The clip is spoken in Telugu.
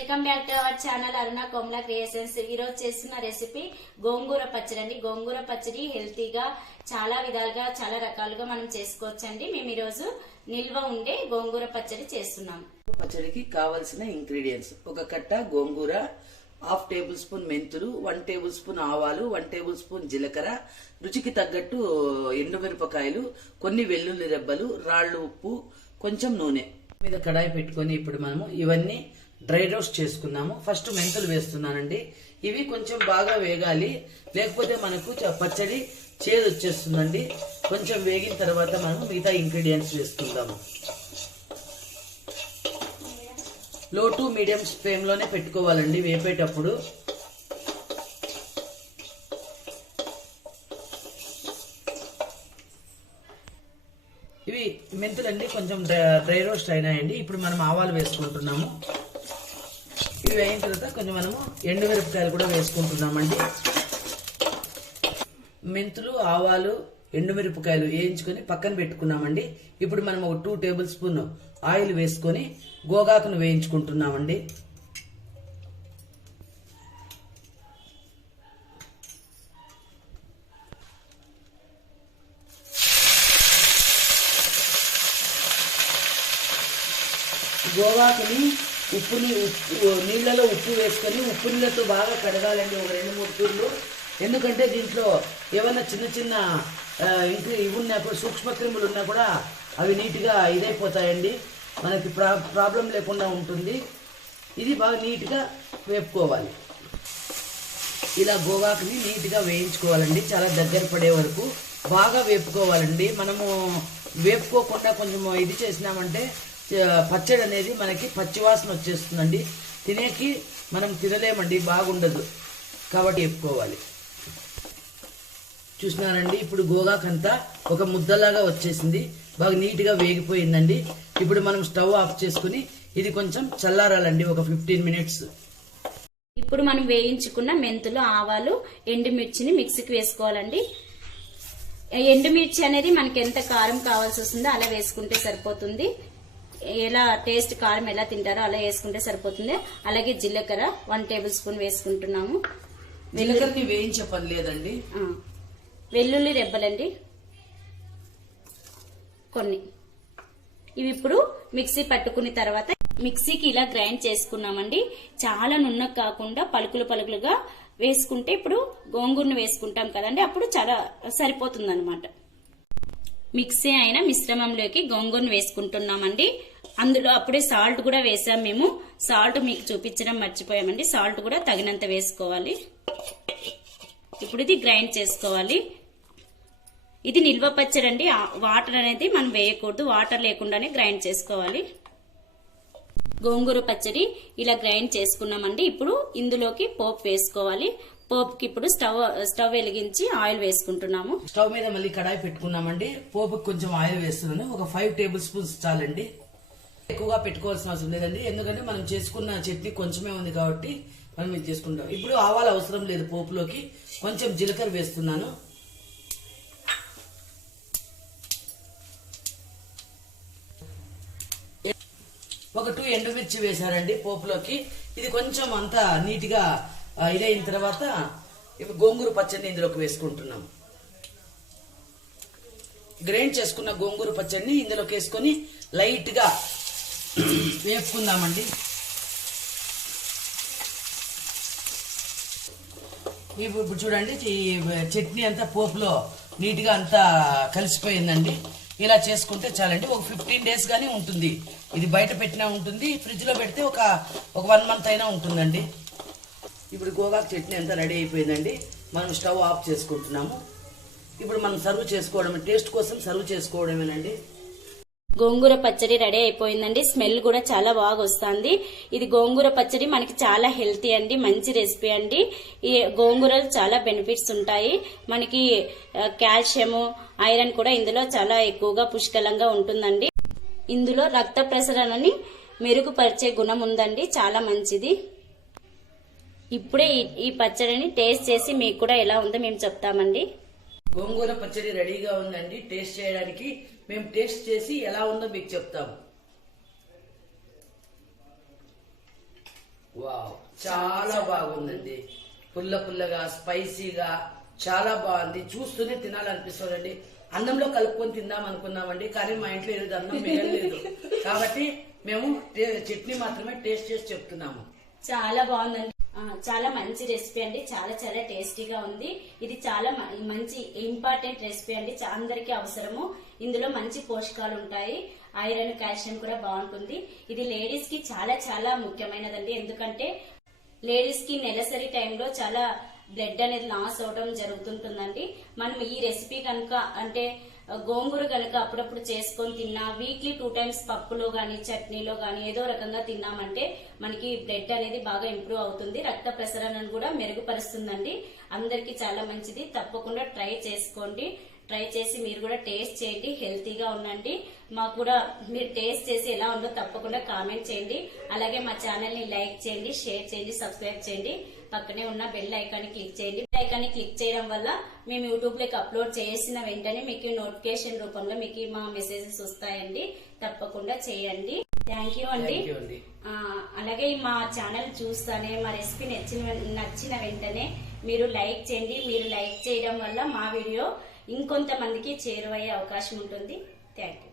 Welcome back to our channel Aruna Komala creations. ఈ రోజు చేస్తున్న రెసిపీ గోంగూర పచ్చడి అండి. గోంగూర పచ్చడి హెల్తీగా చాలా విధాలుగా చాలా రకాలుగా మనం చేసుకోవచ్చండి. మేము ఈ రోజు నిల్వ ఉండే గోంగూర పచ్చడి చేస్తున్నాం. పచ్చడికి కావలసిన ఇంగ్రీడియంట్స్: ఒక కట్ట గోంగూర, 1/2 టేబుల్ స్పూన్ మెంతులు, 1 టేబుల్ స్పూన్ ఆవాలు, 1 టేబుల్ స్పూన్ జీలకర్ర, రుచికి తగ్గట్టు ఎండుమిరపకాయలు, కొన్ని వెల్లుల్లి రెబ్బలు, రాళ్లు ఉప్పు, కొంచెం నూనె. మీద కడాయి పెట్టుకొని ఇప్పుడు మనము ఇవన్నీ డ్రై రోస్ట్ చేసుకున్నాము. ఫస్ట్ మెంతులు వేస్తున్నానండి. ఇవి కొంచెం బాగా వేగాలి, లేకపోతే మనకు పచ్చడి చేదు వచ్చేస్తుందండి. కొంచెం వేగిన తర్వాత మనము మిగతా ఇంగ్రీడియంట్స్ వేసుకుందాము. లో టు మీడియం ఫ్లేమ్ లోనే పెట్టుకోవాలండి వేపేటప్పుడు. ఇవి మెంతులన్నీ కొంచెం డ్రై రోస్ట్ అయినాయండి. ఇప్పుడు మనం ఆవాలు వేసుకుంటున్నాము. ఇవి అయిన తర్వాత కొంచెం మనము ఎండుమిరపకాయలు కూడా వేసుకుంటున్నామండి. మెంతులు, ఆవాలు, ఎండుమిరపకాయలు వేయించుకొని పక్కన పెట్టుకున్నామండి. ఇప్పుడు మనం ఒక 2 టేబుల్ స్పూన్ ఆయిల్ వేసుకొని గోగాకును వేయించుకుంటున్నామండి. గోగాకుని నీళ్లలో ఉప్పు వేసుకొని ఉప్పు నీళ్ళతో బాగా కడగాలండి ఒక 2-3 తూర్లు. ఎందుకంటే దీంట్లో ఏమైనా చిన్న చిన్న ఇవి ఉన్నా కూడా, సూక్ష్మక్రిములు ఉన్నా కూడా అవి నీట్గా ఇదైపోతాయండి. మనకి ప్రాబ్లం లేకుండా ఉంటుంది. ఇది బాగా నీట్గా వేపుకోవాలి. ఇలా గోగాకుని నీట్గా వేయించుకోవాలండి. చాలా దగ్గర పడే వరకు బాగా వేపుకోవాలండి. మనము వేపుకోకుండా కొంచెం ఇది చేసినామంటే పచ్చడి అనేది మనకి పచ్చివాసన వచ్చేస్తుందండి. తినేకి మనం తినలేమండి, బాగుండదు. కాబట్టి వేపుకోవాలి. చూసినారండి, ఇప్పుడు గోగాకంతా ఒక ముద్దలాగా వచ్చేసింది, బాగా నీట్గా వేగిపోయిందండి. ఇప్పుడు మనం స్టవ్ ఆఫ్ చేసుకుని ఇది కొంచెం చల్లారాలండి, ఒక 15 మినిట్స్. ఇప్పుడు మనం వేయించుకున్న మెంతులు, ఆవాలు, ఎండుమిర్చిని మిక్సీకి వేసుకోవాలండి. ఎండుమిర్చి అనేది మనకి ఎంత కారం కావాల్సి వస్తుందో అలా వేసుకుంటే సరిపోతుంది. ఎలా టేస్ట్ కారం ఎలా తింటారో అలా వేసుకుంటే సరిపోతుంది. అలాగే జీలకర్ర 1 టేబుల్ స్పూన్ వేసుకుంటున్నాము. జీలకర్రని వేయించే పని లేదండి. వెల్లుల్లి రెబ్బలండి కొన్ని. ఇవి ఇప్పుడు మిక్సీ పట్టుకున్న తర్వాత మిక్సీకి ఇలా గ్రైండ్ చేసుకున్నామండి. చాలా నున్న కాకుండా పలుకులు పలుకులుగా వేసుకుంటే ఇప్పుడు గోంగూరను వేసుకుంటాం కదండి, అప్పుడు చాలా సరిపోతుంది అనమాట. మిక్సీ అయిన మిశ్రమంలోకి గోంగూరను వేసుకుంటున్నామండి. అందులో అప్పుడే సాల్ట్ కూడా వేసాం మేము. సాల్ట్ మీకు చూపించడం మర్చిపోయామండి. సాల్ట్ కూడా తగినంత వేసుకోవాలి. ఇప్పుడు ఇది గ్రైండ్ చేసుకోవాలి. ఇది నిల్వ పచ్చడి అండి. వాటర్ అనేది మనం వేయకూడదు, వాటర్ లేకుండానే గ్రైండ్ చేసుకోవాలి. గోంగూర పచ్చడి ఇలా గ్రైండ్ చేసుకున్నామండి. ఇప్పుడు ఇందులోకి పోపు వేసుకోవాలి. పోపుకి ఇప్పుడు స్టవ్ వెలిగించి ఆయిల్ వేసుకుంటున్నాము. స్టవ్ మీద మళ్ళీ కడాయి పెట్టుకున్నామండి. పోపుకి కొంచెం ఆయిల్ వేస్తున్నాను. ఒక 5 టేబుల్ స్పూన్స్ చాలండి. ఎక్కువగా పెట్టుకోవాల్సిన అవసరం లేదండి, ఎందుకంటే మనం చేసుకున్న చట్నీ కొంచెమే ఉంది కాబట్టి మనం ఇది చేసుకుంటాం. ఇప్పుడు ఆవాలు అవసరం లేదు. పోపులోకి కొంచెం జీలకర్ర వేస్తున్నాను. ఒక 2 ఎండుమిర్చి వేశారండి పోపులోకి. ఇది కొంచెం అంతా నీట్గా ఇదైన తర్వాత ఇప్పుడు గోంగూర పచ్చడిని ఇందులోకి వేసుకుంటున్నాం. గ్రైండ్ చేసుకున్న గోంగూర పచ్చడిని ఇందులోకి వేసుకొని లైట్ గా వేపుకుందామండి. ఇప్పుడు చూడండి, ఈ చట్నీ అంతా పోపులో నీట్ గా అంతా కలిసిపోయిందండి. ఇలా చేసుకుంటే చాలండి. ఒక 15 డేస్ గానీ ఉంటుంది. ఇది బయట పెట్టినా ఉంటుంది, ఫ్రిడ్జ్ లో పెడితే ఒక 1 మంత్ అయినా ఉంటుందండి. ఇప్పుడు గోగాకు చట్నీ అంతా రెడీ అయిపోయిందండి. మనం స్టవ్ ఆఫ్ చేసుకుంటున్నాము. ఇప్పుడు మనం సర్వ్ చేసుకోవడం, టేస్ట్ కోసం సర్వ్ చేసుకోవడమేనండి. గోంగూర పచ్చడి రెడీ అయిపోయిందండి. స్మెల్ కూడా చాలా బాగా వస్తుంది. ఇది గోంగూర పచ్చడి మనకి చాలా హెల్తీ అండి, మంచి రెసిపీ అండి. ఈ గోంగూర చాలా బెనిఫిట్స్ ఉంటాయి మనకి. కాల్షియము, ఐరన్ కూడా ఇందులో చాలా ఎక్కువగా పుష్కలంగా ఉంటుందండి. ఇందులో రక్త ప్రసరణని మెరుగుపరిచే గుణం ఉందండి, చాలా మంచిది. ఇప్పుడే ఈ పచ్చడిని టేస్ట్ చేసి మీకు కూడా ఎలా ఉందో మేము చెప్తామండి. గోంగూర పచ్చడి రెడీగా ఉందండి టేస్ట్ చేయడానికి. మేము టేస్ట్ చేసి ఎలా ఉందో మీకు చెప్తాము. చాలా బాగుందండి. పుల్ల పుల్లగా స్పైసీగా చాలా బాగుంది. చూస్తూనే తినాలనిపిస్తుందండి. అన్నంలో కలుపుకొని తిందాం అనుకున్నామండి, కానీ మా ఇంట్లో ఏదో అన్నం మిగలలేదు కాబట్టి మేము చట్నీ మాత్రమే టేస్ట్ చేసి చెప్తున్నాము. చాలా బాగుందండి. చాలా మంచి రెసిపీ అండి. చాలా చాలా టేస్టీగా ఉంది. ఇది చాలా మంచి ఇంపార్టెంట్ రెసిపీ అండి. అందరికీ అవసరము. ఇందులో మంచి పోషకాలు ఉంటాయి. ఐరన్, కాల్షియం కూడా బాగుంటుంది. ఇది లేడీస్ కి చాలా చాలా ముఖ్యమైనదండి. ఎందుకంటే లేడీస్ కి నెలసరి టైంలో చాలా బ్లడ్ అనేది లాస్ అవడం జరుగుతుంటుందండి. మనం ఈ రెసిపీ కనుక అంటే గోంగూర కనుక అప్పుడప్పుడు చేసుకొని తిన్నా, వీక్లీ 2 times పప్పులో గాని చట్నీలో గాని ఏదో రకంగా తిన్నామంటే మనకి బ్లడ్ అనేది బాగా ఇంప్రూవ్ అవుతుంది. రక్త ప్రసరణను కూడా మెరుగుపరుస్తుందండి. అందరికీ చాలా మంచిది. తప్పకుండా ట్రై చేసుకోండి. ట్రై చేసి మీరు కూడా టేస్ట్ చేయండి. హెల్తీగా ఉండండి. మాకు కూడా మీరు టేస్ట్ చేసి ఎలా ఉందో తప్పకుండా కామెంట్ చేయండి. అలాగే మా ఛానల్ ని లైక్ చేయండి, షేర్ చేయండి, సబ్స్క్రైబ్ చేయండి. పక్కనే ఉన్న బెల్ ఐకాన్ ని క్లిక్ చేయండి. బెల్ ఐకాన్ ని క్లిక్ చేయడం వల్ల మేము యూట్యూబ్ లోకి అప్లోడ్ చేసిన వెంటనే మీకు నోటిఫికేషన్ రూపంలో మీకు మా మెసేజెస్ వస్తాయండి. తప్పకుండా చేయండి. థ్యాంక్ యూ అండి. అలాగే మా ఛానల్ చూస్తానే మా రెసిపీ నచ్చిన వెంటనే మీరు లైక్ చేయండి. మీరు లైక్ చేయడం వల్ల మా వీడియో ఇంకొంతమందికి చేరువయ్యే అవకాశం ఉంటుంది. Thank you.